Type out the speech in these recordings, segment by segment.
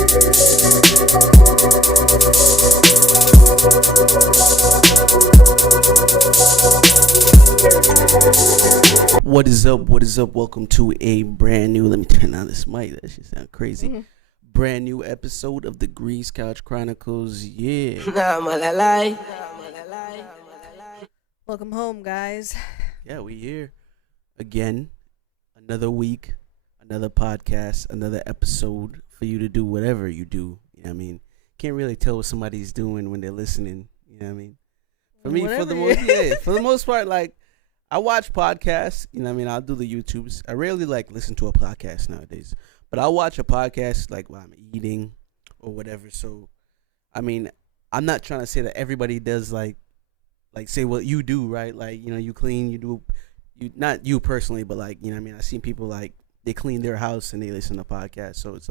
What is up? What is up? Welcome to a brand new, let me turn on this mic. That shit sound crazy. Brand new episode of the Couch Chronicles. Yeah. Welcome home, guys. Yeah, we here again. Another week, another podcast, another episode for you to do whatever you do. You know what I mean? Can't really tell what somebody's doing when they're listening. You know what I mean? For me, for the most part, like, I watch podcasts, you know what I mean? I'll do the YouTubes. I rarely, listen to a podcast nowadays. But I'll watch a podcast, while I'm eating or whatever. So, I mean, I'm not trying to say that everybody does, say what you do, right? You clean, not you personally, but, you know what I mean? I've seen people, they clean their house and they listen to podcasts. So, it's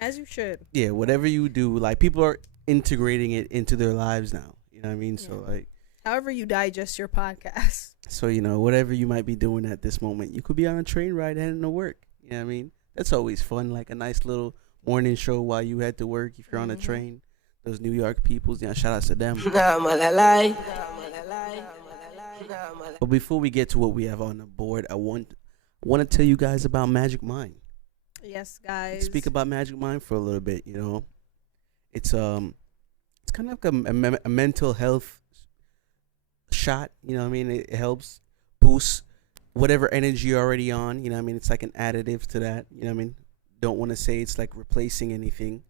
as you should. Yeah, whatever you do, people are integrating it into their lives now. You know what I mean? Yeah. So, however you digest your podcast. So, whatever you might be doing at this moment, you could be on a train ride heading to work. You know what I mean? That's always fun, a nice little morning show while you head to work if you're on a train. Those New York peoples, shout out to them. But before we get to what we have on the board, I want to tell you guys about Magic Mind. Yes, guys. Let's speak about Magic Mind for a little bit, It's kind of like a mental health shot, you know what I mean? It helps boost whatever energy you're already on, you know what I mean? It's like an additive to that, you know what I mean? Don't want to say it's like replacing anything.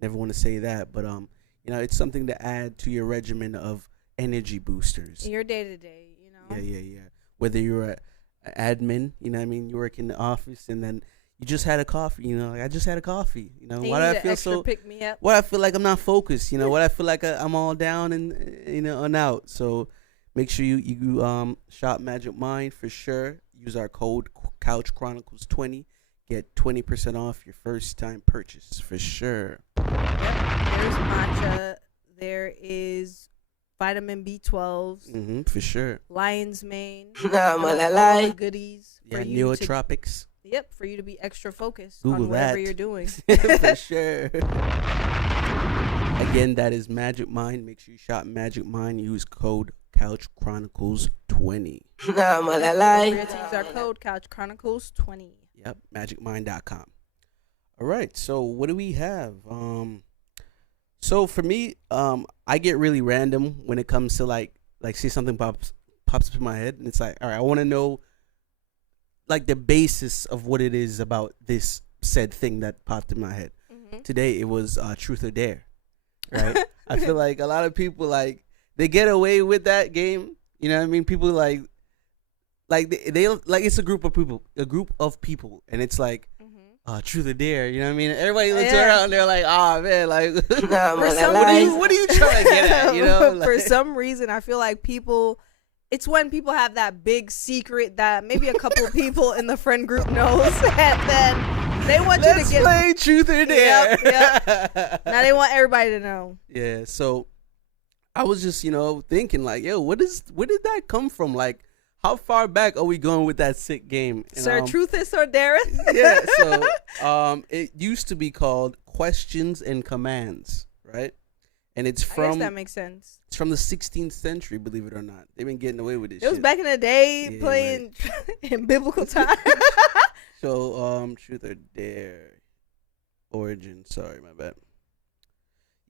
Never want to say that, but it's something to add to your regimen of energy boosters. Your day-to-day, Yeah. Whether you're an admin, you know what I mean? You work in the office and then you just had a coffee, I just had a coffee, why do I feel so pick me up? Why I feel like I'm not focused, why I feel like I'm all down and and out. So make sure you shop Magic Mind for sure. Use our code CouchChronicles20. Get 20% off your first time purchase for sure. Yep. There's matcha. There is vitamin B12s. For sure. Lion's mane. All the goodies. Yeah, nootropics. Yep, for you to be extra focused Google on whatever that. you're doing. For sure. Again, that is Magic Mind. Make sure you shop Magic Mind. Use code CouchChronicles20. Use our code CouchChronicles20. Yep, magicmind.com. All right, so what do we have? So for me, I get really random when it comes to say something pops up in my head, and it's all right, I want to know the basis of what it is about this said thing that popped in my head. Today it was Truth or Dare, right? I feel like a lot of people they get away with that game. You know what I mean? People they it's a group of people, and it's Truth or Dare. You know what I mean? Everybody looks around and they're like, oh man, what are you trying to get at? For some reason, I feel like it's when people have that big secret that maybe a couple of people in the friend group knows, and then they want you to play Truth or Dare. Yep. Now they want everybody to know. Yeah. So I was just thinking where did that come from? How far back are we going with that sick game? And, Sir, Truth is or Dare? Yeah. So it used to be called Questions and Commands, right? And I guess that makes sense. It's from the 16th century, believe it or not. They've been getting away with this. It was back in the day, playing in biblical times. So, Truth or Dare origin. Sorry, my bad.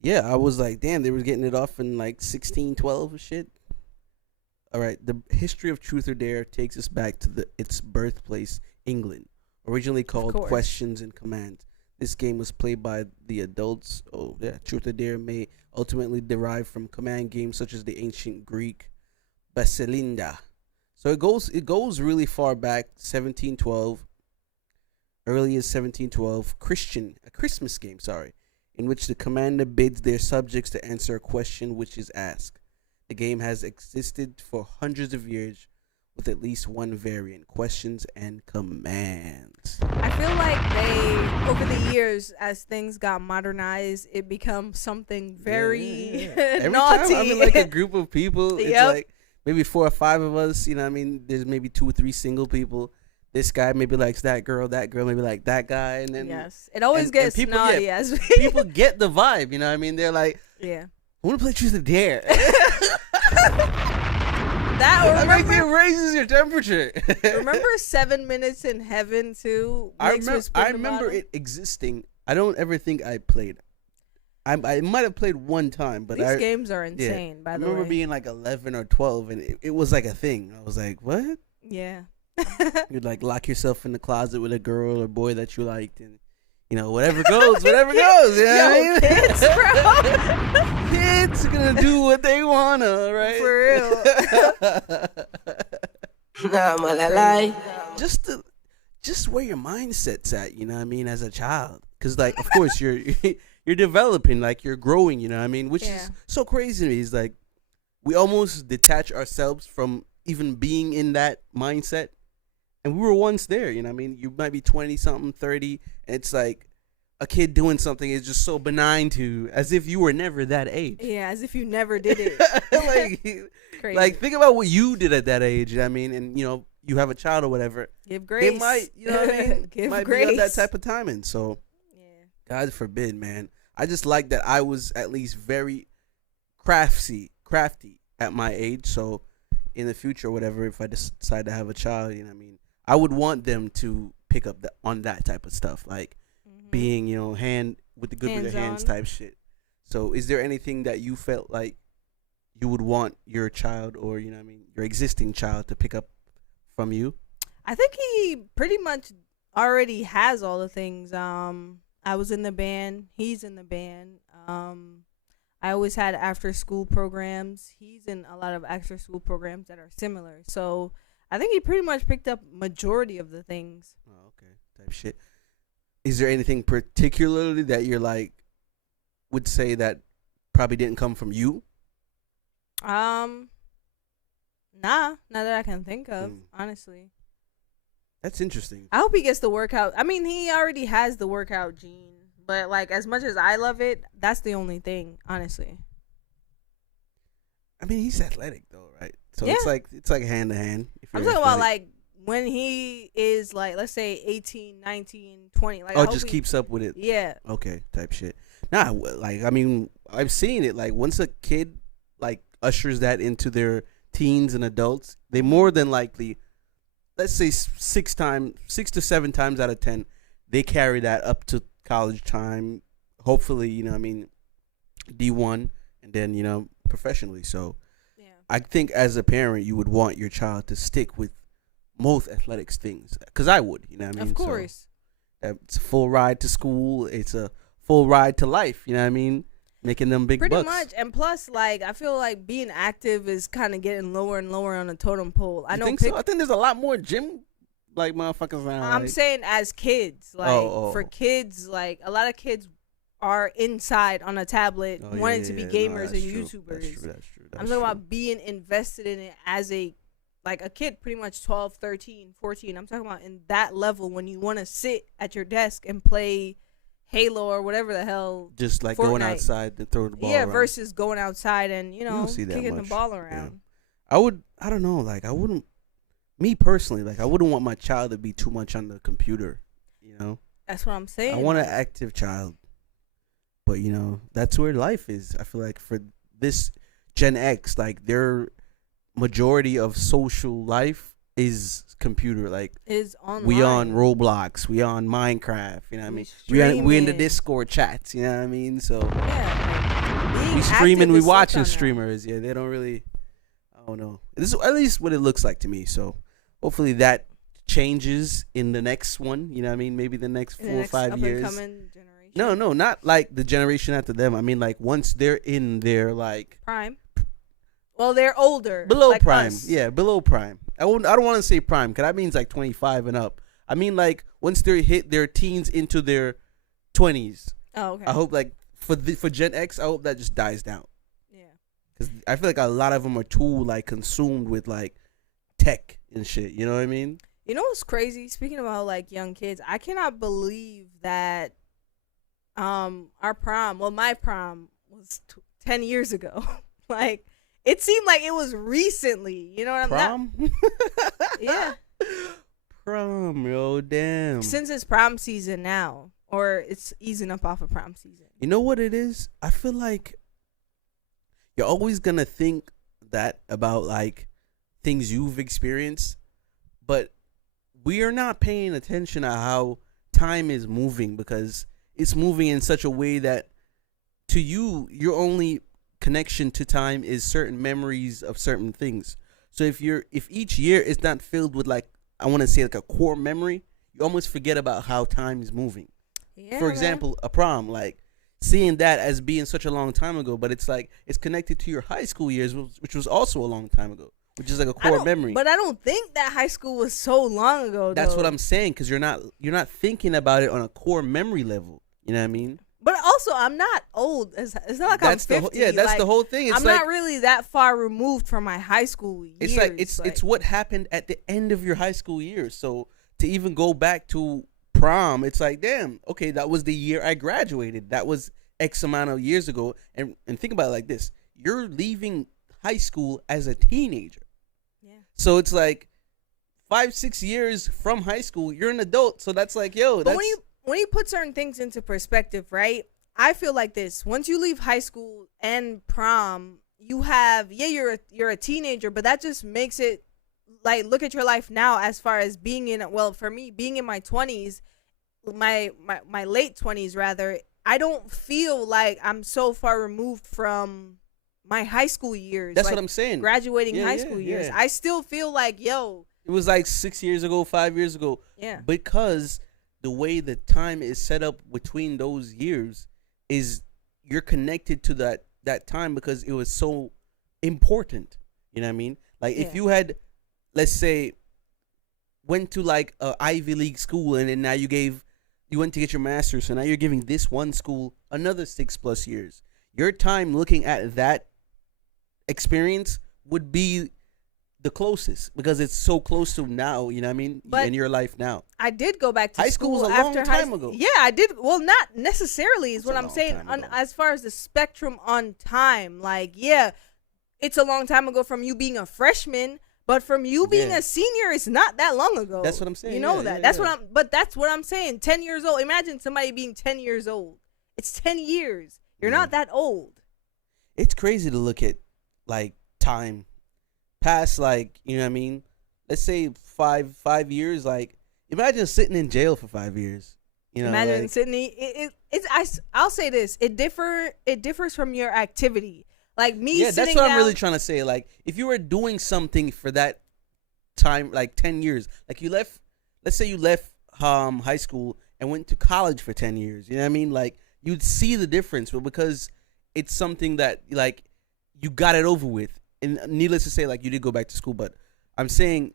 Yeah, I was like, damn, they were getting it off in 1612 or shit. All right, the history of Truth or Dare takes us back to its birthplace, England, originally called Questions and Commands. This game was played by the adults. Oh, yeah. Truth or Dare may ultimately derive from command games such as the ancient Greek Basilinda. So it goes really far back, 1712, early as 1712, a Christmas game, in which the commander bids their subjects to answer a question which is asked. The game has existed for hundreds of years with at least one variant, Questions and Commands. I feel like over the years, as things got modernized, it becomes something very Every naughty. time I'm in a group of people, it's maybe 4 or 5 of us, there's maybe 2 or 3 single people. this guy maybe likes that girl maybe like that guy, and then Yes, it always and gets people, snotty yeah, as we. people get the vibe. You know what I mean? They're like, Yeah. I want to play truth or dare. That makes it raises your temperature. Remember 7 Minutes in Heaven too? I remember it existing. I don't ever think I played. I might have played one time, but these games are insane. By the way, I remember being like 11 or 12, and it was like a thing. I was like, what? Yeah. You'd like lock yourself in the closet with a girl or boy that you liked, and whatever goes, whatever goes. You know what I mean? Kids, bro. Kids are gonna do what they wanna, right? For real. Nah, man, I lie. Just where your mindset's at, you know what I mean, as a child, because like, of course, you're developing, like you're growing, you know what I mean, which is so crazy to me. Is like we almost detach ourselves from even being in that mindset. And we were once there, you know what I mean? You might be 20-something, 30, and it's like a kid doing something is just so benign to you, as if you were never that age. Yeah, as if you never did it. Crazy. Like, think about what you did at that age, you know what I mean? And, you have a child or whatever. Give grace. They might, you know what I mean? Give might grace. be of that type of timing. So, God forbid, man. I just like that I was at least very crafty at my age. So, in the future or whatever, if I decide to have a child, you know what I mean? I would want them to pick up on that type of stuff, like being, hand with the good with your hands type shit. So, is there anything that you felt like you would want your child or, your existing child to pick up from you? I think he pretty much already has all the things. I was in the band. He's in the band. I always had after school programs. He's in a lot of after school programs that are similar. So I think he pretty much picked up majority of the things. Oh, okay. Type shit. Is there anything particularly that you're like would say that probably didn't come from you? Nah, not that I can think of, honestly. That's interesting. I hope he gets the workout. I mean, he already has the workout gene, but like as much as I love it, that's the only thing, honestly. I mean, he's athletic though, right? So it's like hand to hand. I'm talking about like when he is like, let's say 18, 19, 20. Like, just keeps up with it. Yeah. Okay, type shit. Nah, like, I mean, I've seen it. Like, once a kid like ushers that into their teens and adults, they more than likely, let's say 6 to 7 times out of 10, they carry that up to college time. Hopefully, D1 and then, professionally. So I think as a parent, you would want your child to stick with most athletics things, because I would, Of course. So, it's a full ride to school. It's a full ride to life, you know what I mean? Making them big bucks. Pretty much. And plus, like, I feel like being active is kind of getting lower and lower on the totem pole. I think so? I think there's a lot more gym, like, motherfuckers around. I'm saying as kids. Like, for kids, like, a lot of kids are inside on a tablet wanting to be gamers and YouTubers. That's true. I'm talking about being invested in it as a kid, pretty much 12, 13, 14. I'm talking about in that level when you want to sit at your desk and play Halo or whatever the hell. Just like Fortnite. Going outside and throwing the ball around. Versus going outside and, kicking the ball around. Yeah. I don't know, like, I wouldn't, me personally, like, I wouldn't want my child to be too much on the computer, That's what I'm saying. I want an active child. But, that's where life is. I feel like for this Gen X, like, their majority of social life is computer. Like, is online. We on Roblox, we on Minecraft, you know what I mean? We in the Discord chats, you know what I mean? So we streaming, we watching streamers. Yeah, they don't really, I don't know. This is at least what it looks like to me. So hopefully that changes in the next one, you know what I mean? Maybe the next 4 or 5 years. No, not like the generation after them. I mean, like, once they're in their like prime. Well, they're older. Below like prime. Us. Yeah, below prime. I don't want to say prime, because that means like 25 and up. I mean, like, once they hit their teens into their 20s. Oh, okay. I hope, like, for Gen X, I hope that just dies down. Yeah. Because I feel like a lot of them are too, like, consumed with, like, tech and shit. You know what I mean? You know what's crazy? Speaking about, like, young kids, I cannot believe that our prom, my prom was 10 years ago. Like, it seemed like it was recently. You know what I'm saying? Prom? Yeah. prom, yo, damn. Since it's prom season now, or it's easing up off of prom season. You know what it is? I feel like you're always gonna think that about like things you've experienced, but we are not paying attention to how time is moving, because it's moving in such a way that to you, your only connection to time is certain memories of certain things. So if each year is not filled with like, I want to say like a core memory, you almost forget about how time is moving. Yeah, For example, a prom, like seeing that as being such a long time ago, but it's like it's connected to your high school years, which was also a long time ago, which is like a core memory. But I don't think that high school was so long ago. That's though. what I'm saying, because you're not thinking about it on a core memory level. You know what I mean? But also, I'm not old. It's not like I'm 50. That's like, the whole thing. It's I'm like, not really that far removed from my high school years. It's what happened at the end of your high school years. So to even go back to prom, it's like, damn, okay, that was the year I graduated. That was X amount of years ago. And think about it like this: you're leaving high school as a teenager. Yeah. So it's like 5-6 years from high school, you're an adult. So that's like, yo, But that's when you put certain things into perspective, right? I feel like this: once you leave high school and prom, you have you're a teenager, but that just makes it like, look at your life now as far as being in, well, for me, being in my 20s, my late 20s rather. I don't feel like I'm so far removed from my high school years. That's like, what I'm saying. Graduating high school years. I still feel like, yo, it was like 6 years ago, 5 years ago. Yeah. Because the way the time is set up between those years is you're connected to that time because it was so important. You know what I mean? Like if you had, let's say, went to like a Ivy League school and then now you went to get your master's, so now you're giving this one school another 6+ years. Your time looking at that experience would be the closest because it's so close to now, you know what I mean? But in your life now. I did go back to high school was a after long time ago. Yeah, I did. Well, not necessarily is It's what a I'm long saying. time ago. As far as the spectrum on time, like, yeah, it's a long time ago from you being a freshman, but from you being a senior, it's not that long ago. That's what I'm saying. You know that. That's what I'm saying. 10 years old. Imagine somebody being 10 years old. It's 10 years. You're not that old. It's crazy to look at like time past, like, you know what I mean? Let's say 5 years. Like, imagine sitting in jail for 5 years. You know, imagine like, Sydney. I'll say this. It differs from your activity. Like me. Yeah, that's sitting what down, I'm really trying to say. Like, if you were doing something for that time, like 10 years, like let's say you left high school and went to college for 10 years. You know what I mean? Like, you'd see the difference, but because it's something that like you got it over with. And needless to say, like, you did go back to school, but I'm saying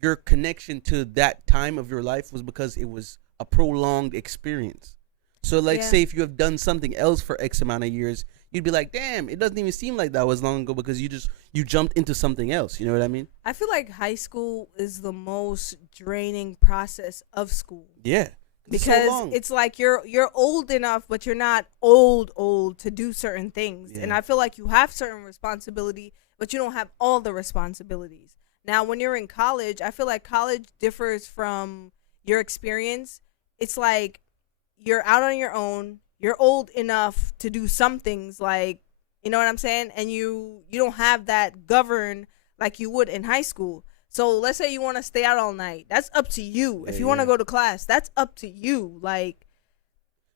your connection to that time of your life was because it was a prolonged experience. So, like, say if you have done something else for X amount of years, you'd be like, damn, it doesn't even seem like that was long ago because you jumped into something else. You know what I mean? I feel like high school is the most draining process of school. Yeah. Because it's like you're old enough, but you're not old to do certain things. Yeah. And I feel like you have certain responsibility, but you don't have all the responsibilities. Now, when you're in college, I feel like college differs from your experience. It's like you're out on your own. You're old enough to do some things, like, you know what I'm saying? And you don't have that govern like you would in high school. So let's say you want to stay out all night. That's up to you. If you want to go to class, that's up to you. Like,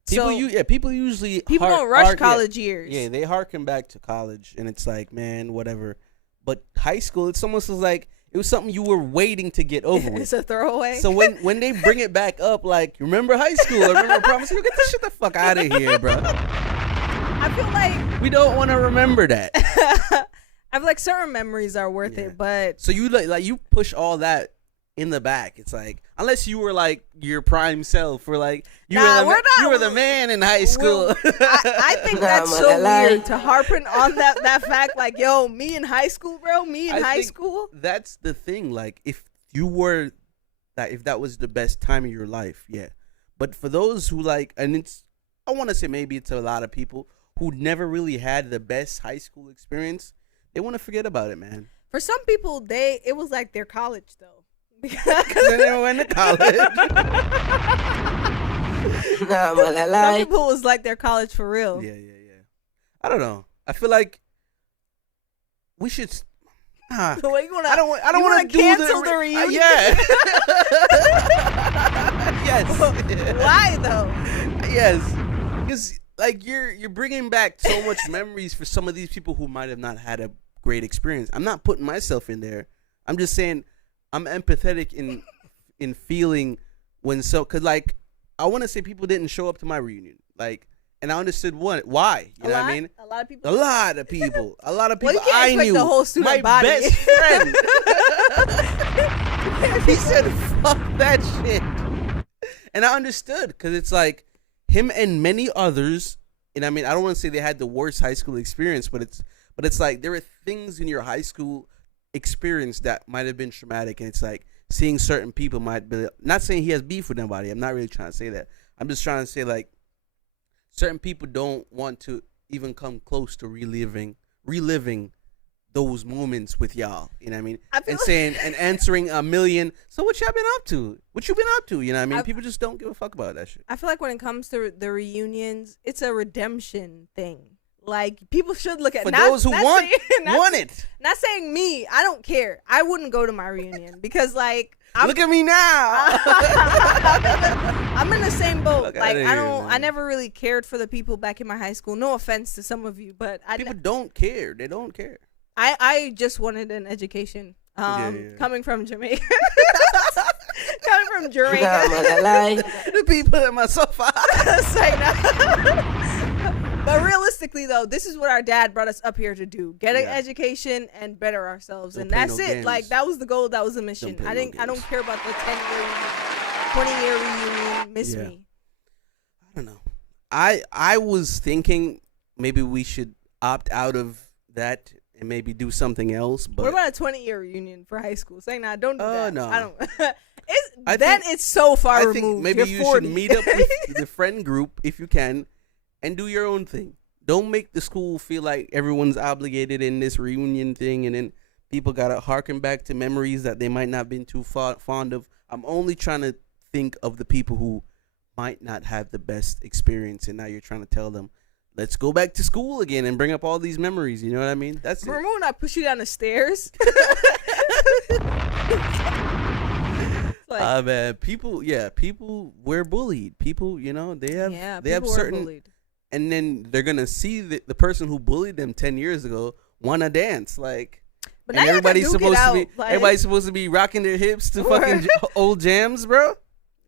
people usually don't rush college years. Yeah, they harken back to college, and it's like, man, whatever. But high school, it's almost like it was something you were waiting to get over with. It's a throwaway. So when they bring it back up, like, remember high school? I remember prom. You get this shit the fuck out of here, bro. I feel like we don't want to remember that. I feel like certain memories are worth it, but so you like you push all that in the back. It's like, unless you were like your prime self, or like you were the man in high school. I think that's so weird to harping on that fact. Like, yo, me in high school, bro. Me in high school. That's the thing. Like, if that was the best time of your life, yeah. But for those who like, and I want to say maybe it's a lot of people who never really had the best high school experience. They want to forget about it, man. For some people, it was like their college, though. Because I never went to college. Some people was like their college for real. Yeah. I don't know. I feel like we should. I don't want to cancel the reunion. Yeah. Yes. Why though? Yes, because like you're bringing back so much memories for some of these people who might have not had a great experience. I'm not putting myself in there. I'm just saying I'm empathetic in feeling because like I want to say people didn't show up to my reunion, like, and I understood why. You know what I mean? A lot of people. A lot of people. Well, you can't I expect knew. the whole student My body. best friend. He said, "Fuck that shit," and I understood because it's like him and many others. And I mean, I don't want to say they had the worst high school experience, but it's like there are things in your high school experience that might have been traumatic, and it's like seeing certain people might be. Not saying he has beef with nobody. I'm not really trying to say that. I'm just trying to say like certain people don't want to even come close to reliving those moments with y'all. You know what I mean? And answering a million. So what y'all been up to? What you been up to? You know what I mean? People just don't give a fuck about that shit. I feel like when it comes to the reunions, it's a redemption thing. Like people should look at for those who want it. Not saying me. I don't care. I wouldn't go to my reunion because like look at me now. I'm in the same boat. Look like I I never really cared for the people back in my high school. No offense to some of you, but people don't care. They don't care. I just wanted an education. Coming from Jamaica. The people at my sofa. But realistically, though, this is what our dad brought us up here to do: get an education and better ourselves, and that's it. Games. Like that was the goal, that was the mission. I don't care about the 10-year, 20-year reunion. Miss me. I don't know. I was thinking maybe we should opt out of that and maybe do something else. But what about a 20-year reunion for high school? Saying, "Nah, don't do that." No. I don't. It's so far removed. I think maybe You're you 40. should meet up with the friend group if you can. And do your own thing. Don't make the school feel like everyone's obligated in this reunion thing, and then people gotta harken back to memories that they might not have been too fond of. I'm only trying to think of the people who might not have the best experience, and now you're trying to tell them, let's go back to school again and bring up all these memories. You know what I mean? That's Remember when I pushed you down the stairs? Man, people were bullied. People, you know, they have certain. Bullied. And then they're gonna see the person who bullied them 10 years ago wanna dance, like. But and now everybody's supposed to be rocking their hips to fucking old jams, bro.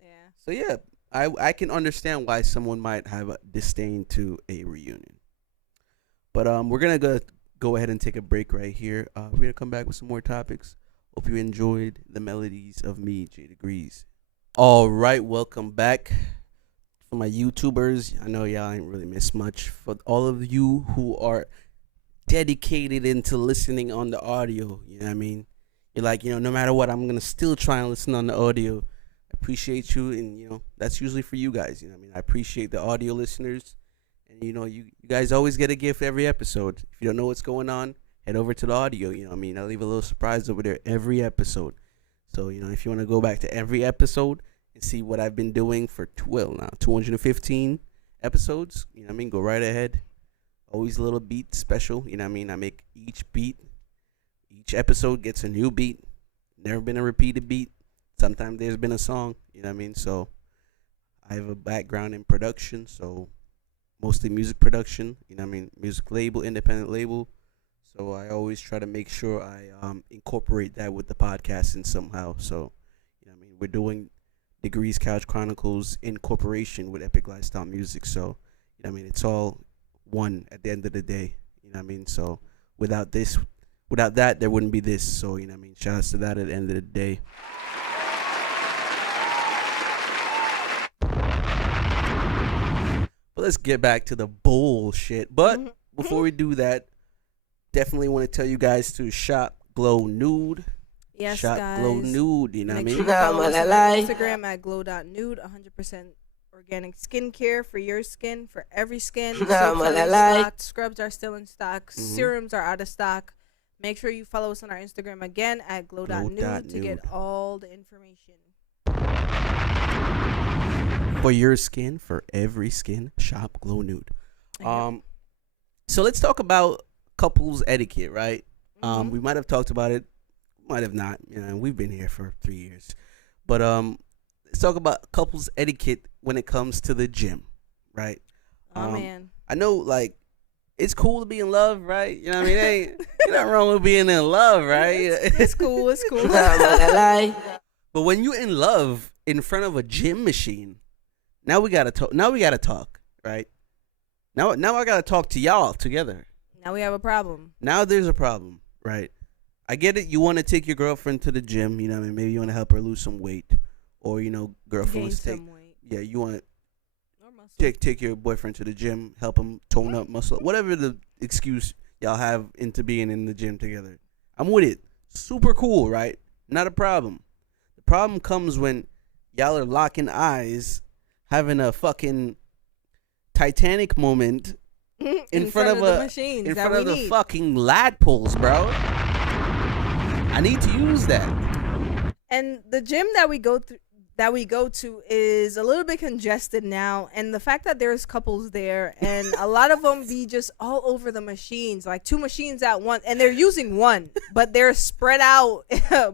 Yeah. So yeah, I can understand why someone might have a disdain to a reunion. But we're gonna go ahead and take a break right here. We're gonna come back with some more topics. Hope you enjoyed the melodies of me, J Degrees. All right, welcome back. For my YouTubers, I know y'all ain't really missed much. For all of you who are dedicated into listening on the audio, you know what I mean? You're like, no matter what, I'm going to still try and listen on the audio. I appreciate you, and, that's usually for you guys, you know what I mean? I appreciate the audio listeners, and, you guys always get a gift every episode. If you don't know what's going on, head over to the audio, you know what I mean? I leave a little surprise over there every episode. So, if you want to go back to every episode and see what I've been doing for 215 episodes, you know what I mean? Go right ahead. Always a little beat special, you know what I mean? I make each episode gets a new beat. Never been a repeated beat. Sometimes there's been a song, you know what I mean? So I have a background in production, so mostly music production, you know what I mean? Music label, independent label. So I always try to make sure I incorporate that with the podcasting somehow. So, you know what I mean? We're doing Degrees Couch Chronicles in corporation with Epic Lifestyle Music. So, you know what I mean? It's all one at the end of the day. You know what I mean? So without that, there wouldn't be this. So, you know what I mean? Shout outs to that at the end of the day. But let's get back to the bullshit. But before we do that, definitely want to tell you guys to shop Glow Nude. Yes, shop guys. Glow Nude, you know what I mean? Sure follow us on Instagram at glow.nude, 100% organic skincare for your skin, for every skin. Soaps are in stock, scrubs are still in stock, serums are out of stock. Make sure you follow us on our Instagram again at glow.nude to get all the information. For your skin, for every skin, shop Glow Nude. So let's talk about couples etiquette, right? We might have talked about it, might have not. You know, we've been here for 3 years, but let's talk about couples etiquette when it comes to the gym, right? Man, I know, like, it's cool to be in love, right? You know what I mean? Ain't nothing wrong with being in love, right? It's cool. It's cool. But when you're in love in front of a gym machine, now we gotta talk. Now we gotta talk, right? Now I gotta talk to y'all together. Now we have a problem. Now there's a problem, right? I get it. You want to take your girlfriend to the gym. You know what I mean? Maybe you want to help her lose some weight, or girlfriend wants to take. Weight. Yeah, you want to take your boyfriend to the gym, help him tone up muscle, whatever the excuse y'all have into being in the gym together. I'm with it. Super cool, right? Not a problem. The problem comes when y'all are locking eyes, having a fucking Titanic moment in front of the machines in front of the fucking lat pulls, bro. I need to use that. And the gym that we go to is a little bit congested now, and the fact that there's couples there and a lot of them be just all over the machines, like 2 machines at once, and they're using one, but they're spread out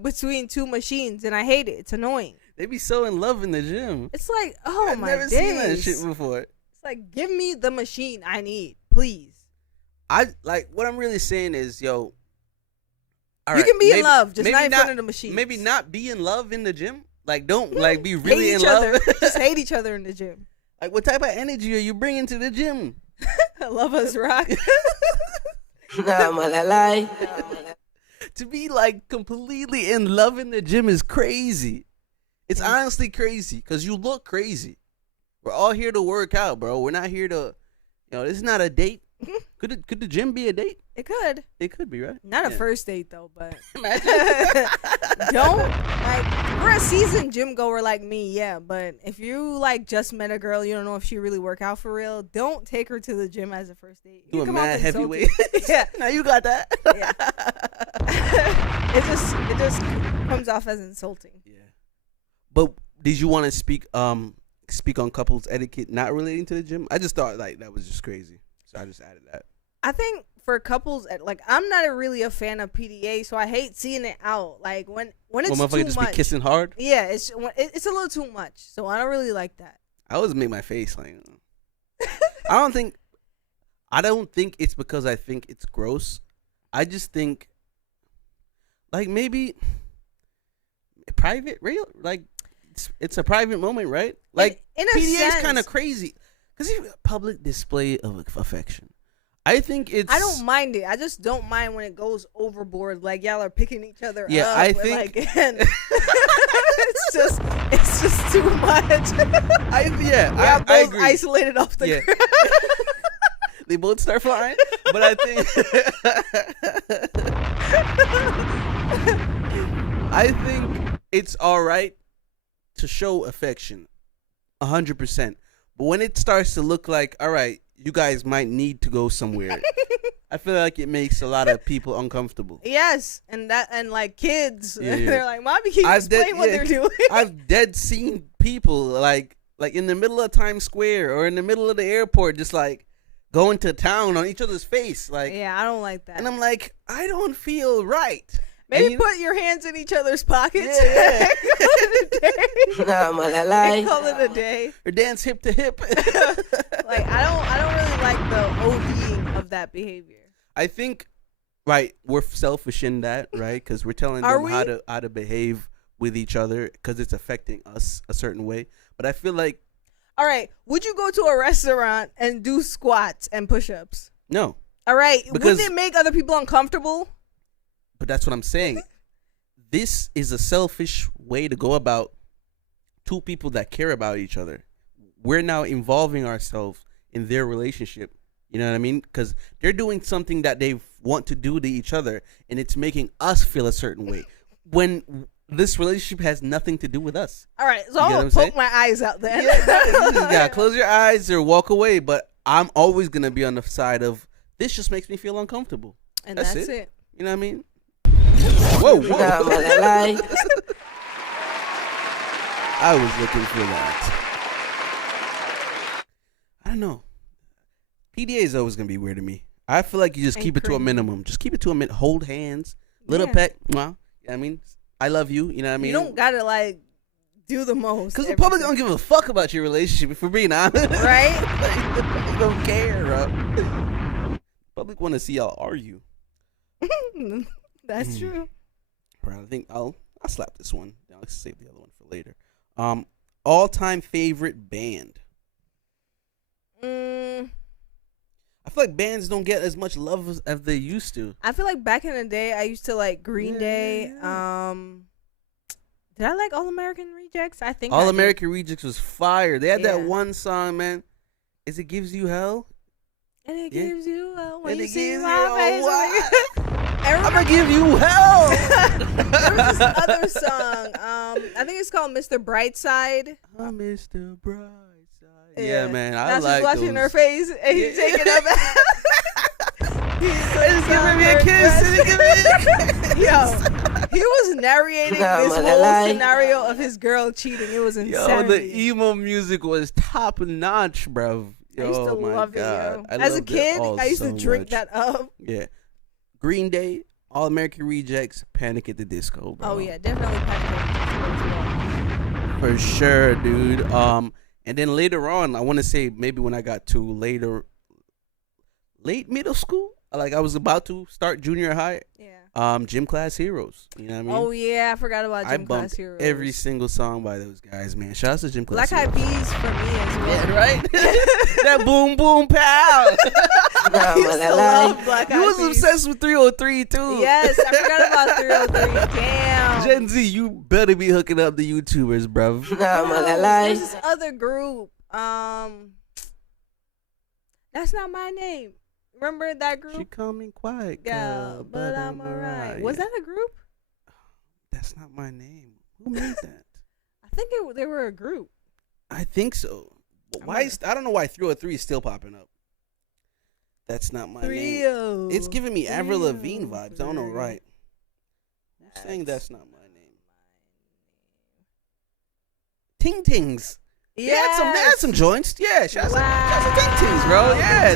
between 2 machines, and I hate it. It's annoying. They be so in love in the gym. It's like, I've never seen that shit before. It's like, give me the machine I need, please. What I'm really saying is, yo, all you right, can be in love, just not in front of the machine. Maybe not be in love in the gym. Like, don't be really in love. Just hate each other in the gym. Like, what type of energy are you bringing to the gym? Love us rock. To be like completely in love in the gym is crazy. It's honestly crazy because you look crazy. We're all here to work out, bro. We're not here to, this is not a date. Could the gym be a date? It could. It could be, right? Not a first date though, but we're a seasoned gym goer like me, yeah. But if you just met a girl, you don't know if she really work out for real, don't take her to the gym as a first date. You a mad heavyweight. Yeah. Now you got that. Yeah. It just comes off as insulting. Yeah. But did you want to speak on couples etiquette not relating to the gym? I just thought that was just crazy. So I just added that. I think for couples, I'm not really a fan of PDA, so I hate seeing it out. Like when it's too much. Just be kissing hard. Yeah, it's a little too much. So I don't really like that. I always make my face I don't think it's because I think it's gross. I just think maybe private, real, it's a private moment, right? In a PDA sense, is kind of crazy. Because it's a public display of affection. I think it's... I don't mind it. I just don't mind when it goes overboard. Like, y'all are picking each other up. Yeah, I think... it's just too much. I both agree. Isolated off the ground. They both start flying. But I think it's all right to show affection. 100%. But when it starts to look like, all right, you guys might need to go somewhere, I feel like it makes a lot of people uncomfortable. Yes, and kids, yeah. They're like, "Mommy, can you explain what they're doing?" I've seen people like in the middle of Times Square or in the middle of the airport, just going to town on each other's face. Yeah, I don't like that. And I'm like, I don't feel right. Maybe put your hands in each other's pockets. Yeah. Call it a day. Or dance hip to hip. I don't really like the ODing of that behavior. I think, right, we're selfish in that, right? Because we're telling them how to behave with each other because it's affecting us a certain way. But I feel like, all right, would you go to a restaurant and do squats and push-ups? No. All right, wouldn't it make other people uncomfortable? But that's what I'm saying. This is a selfish way to go about 2 people that care about each other. We're now involving ourselves in their relationship. You know what I mean? Because they're doing something that they want to do to each other, and it's making us feel a certain way. When this relationship has nothing to do with us. All right, so I'm going to poke my eyes out there. Yeah, you just got to close your eyes or walk away. But I'm always going to be on the side of, this just makes me feel uncomfortable. And that's it. You know what I mean? Whoa. I was looking for that. I don't know. PDA is always gonna be weird to me. I feel like you just keep it to a minimum. Just keep it to a minute. Hold hands, little pet. Well, I mean, I love you. You know what I mean? You don't gotta like do the most. Because the public don't give a fuck about your relationship. If we're being honest, right? They don't care. Bro. Public want to see y'all argue. That's true. Bro, I think I'll slap this one. I'll save the other one for later. All-time favorite band. I feel like bands don't get as much love as they used to. I feel like back in the day, I used to like Green Day. Did I like All American Rejects? I think All American Rejects was fire. They had that one song, man. Is it Gives You Hell? And it gives you hell when and you it see gives my face. I'm gonna give you hell. There was this other song. I think it's called Mr. Brightside. Mr. Brightside. Yeah, man. I now like she's watching those. her face and he's taking up. He's giving me a kiss. And he giving me a kiss. Yo, he was narrating this whole scenario of his girl cheating. It was insane. Yo, the emo music was top notch, bro. Yo, I used to love it, yo. As a kid, I used to drink that up. Yeah. Green Day, All American Rejects, Panic at the Disco, bro. Oh yeah, definitely Panic at the Disco as well. For sure, dude. And then later on, I want to say maybe when I got to late middle school, like I was about to start junior high. Yeah. Gym Class Heroes. You know what I mean? Oh yeah, I forgot about Gym Class bumped Heroes. every single song by those guys, man. Shout out to Gym Class Black Eyed Heroes. Peas for me as well. Yeah, right? That boom boom pow. I used to love Black Eyed You was Peas. obsessed with 303 too. Yes, I forgot about 303. Damn. Gen Z, you better be hooking up the YouTubers, bruv. There's this other group. That's not my name. Remember that group? She call me quiet girl, but I'm alright. Was that a group? That's not my name. Who made that? I think they were a group. I think so. But why? I don't know why 303 is still popping up. That's not my name. It's giving me Avril Lavigne vibes. I don't know, right? Who's saying that's not my name? Ting Tings. Yes. They had some joints. Yeah, shout out to Ting Tings, bro. Yeah,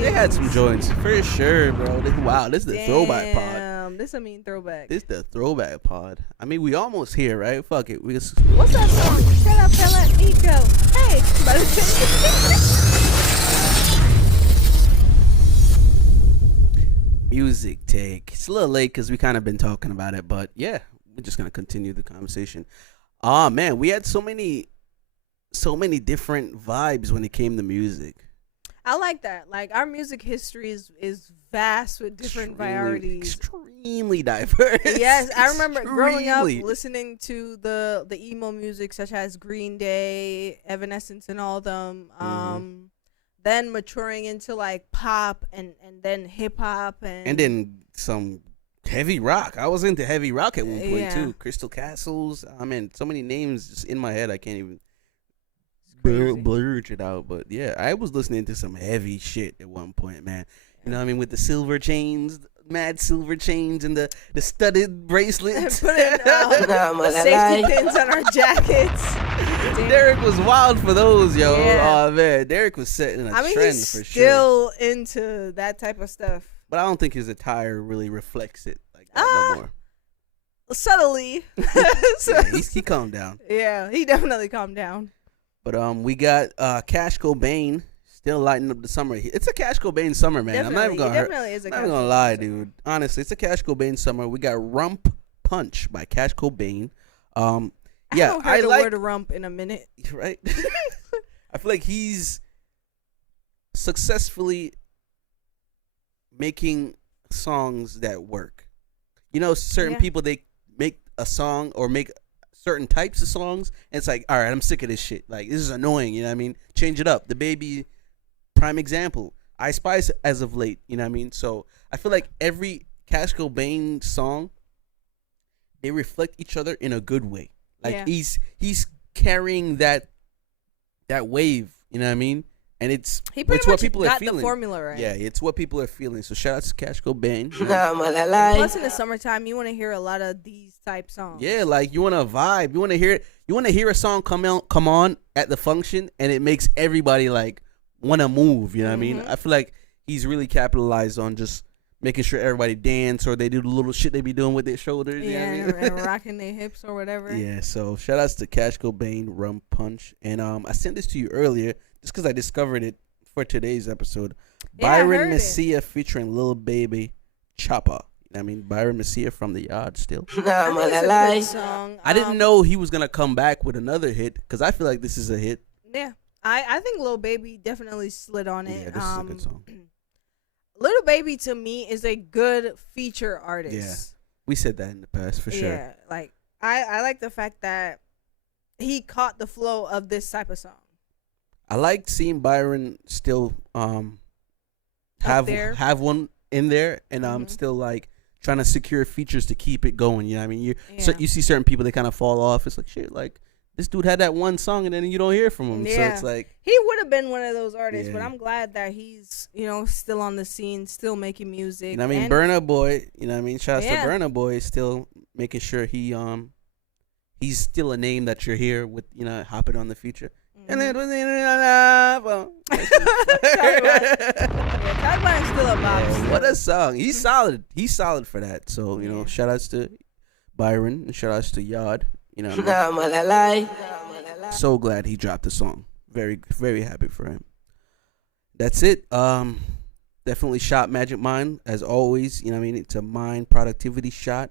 they had some joints for sure, bro. This is the throwback pod. This a mean throwback. This the throwback pod. I mean, we almost here, right? Fuck it. What's that song? Shut up and let me go. Hey. Music take. It's a little late because we kind of been talking about it, but yeah, we're just gonna continue the conversation. Man, we had so many different vibes when it came to music. I like that. Like our music history is vast with different varieties. Extremely diverse. Yes, I remember growing up listening to the emo music such as Green Day, Evanescence, and all them. Then maturing into like pop and then hip hop and then some heavy rock. I was into heavy rock at one point too. Crystal Castles. I mean, so many names just in my head I can't even blur it out. But yeah, I was listening to some heavy shit at one point, man. You know what I mean? With the silver chains, mad silver chains, and the studded bracelets. Putting safety pins on our jackets. Derek was wild for those, yo. Yeah. Oh man, Derek was setting a trend he's for sure. Still into that type of stuff, but I don't think his attire really reflects it like that no more. Subtly. Yeah, he calmed down. Yeah, he definitely calmed down. But we got Cash Cobain still lighting up the summer. It's a Cash Cobain summer, man. Definitely, I'm not even gonna lie, dude. Honestly, it's a Cash Cobain summer. We got Rump Punch by Cash Cobain. Yeah, I haven't heard the word rump in a minute. Right? I feel like he's successfully making songs that work. You know, certain people, they make a song or make certain types of songs, and it's like, all right, I'm sick of this shit. Like, this is annoying, you know what I mean? Change it up. The Baby, prime example. I Spice as of late, you know what I mean? So I feel like every Cash Cobain song, they reflect each other in a good way. Like he's carrying that wave, you know what I mean? and it's He pretty it's much what people are got feeling. the formula right. Yeah, it's what people are feeling. So shout out to Cash Cobain. Plus, in the summertime, you want to hear a lot of these type songs. Yeah, like you want to vibe. You want to hear. You want to hear a song come on at the function, and it makes everybody like want to move. You know what I mean? I feel like he's really capitalized on just making sure everybody dance, or they do the little shit they be doing with their shoulders. Yeah, you know what I mean? and rocking their hips or whatever. Yeah. So shout outs to Cash Cobain, Rump Punch, and I sent this to you earlier just because I discovered it for today's episode. Yeah, I Byron heard it. Messia featuring Lil Baby, Choppa. I mean, Byron Messia from the Yard still. I think it's a good song. I didn't know he was gonna come back with another hit because I feel like this is a hit. Yeah, I think Lil Baby definitely slid on it. Yeah, this is a good song. Lil Baby to me is a good feature artist. Yeah, we said that in the past for sure. Yeah, like I like the fact that he caught the flow of this type of song. I like seeing Byron still have one in there, and still like trying to secure features to keep it going. You know what I mean? So you see certain people, they kind of fall off. It's like shit, like this dude had that one song and then you don't hear from him. Yeah. So it's like he would have been one of those artists, but Yeah. I'm glad that he's, still on the scene, still making music. you know what I mean? And Burna Boy, you know what I mean? Shouts Yeah. to Burna Boy, still making sure he's still a name that you're here with, hopping on the feature. And then Tagline's still a bop. what a song. He's solid. He's solid for that. So, shout outs to Byron and shout outs to Yard. So glad he dropped the song. Very, very happy for him. That's it. Definitely shot Magic Mind as always. You know what I mean? It's a mind productivity shot.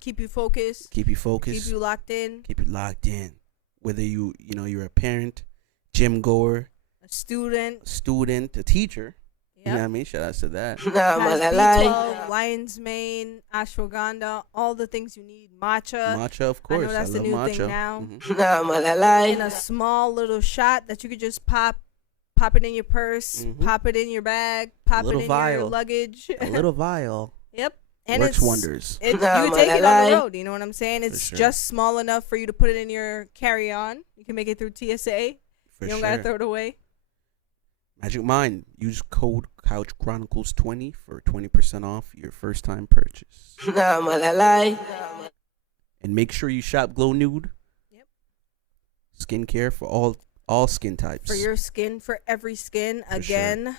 Keep you focused. Keep you focused. Keep you locked in. Keep you locked in. Whether you're a parent, gym goer, A student. a teacher. Yep. You know what I mean? Shout outs to that. Has B12, lion's mane, ashwagandha, all the things you need. Matcha. Matcha, of course. I know that's the love new matcha. thing now. Mhm. In a small little shot that you could just pop it in your purse, pop it in your bag, pop it Little in your vial. luggage. A little vial. Yep. And Works it's wonders. you can take it on the road. You know what I'm saying? It's sure. just small enough for you to put it in your carry-on. You can make it through TSA. For You don't sure. gotta throw it away. Magic Mind. Use code CouchChronicles20 for 20% off your first time purchase. And make sure you shop Glow Nude. Yep. Skincare for all skin types. For your skin, for every skin. For Again,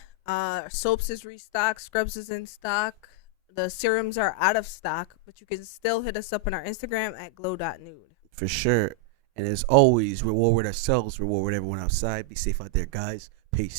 soaps is restocked, scrubs is in stock. The serums are out of stock, but you can still hit us up on our Instagram at glow.nude. For sure. And as always, reward ourselves, reward everyone outside. Be safe out there, guys. Peace.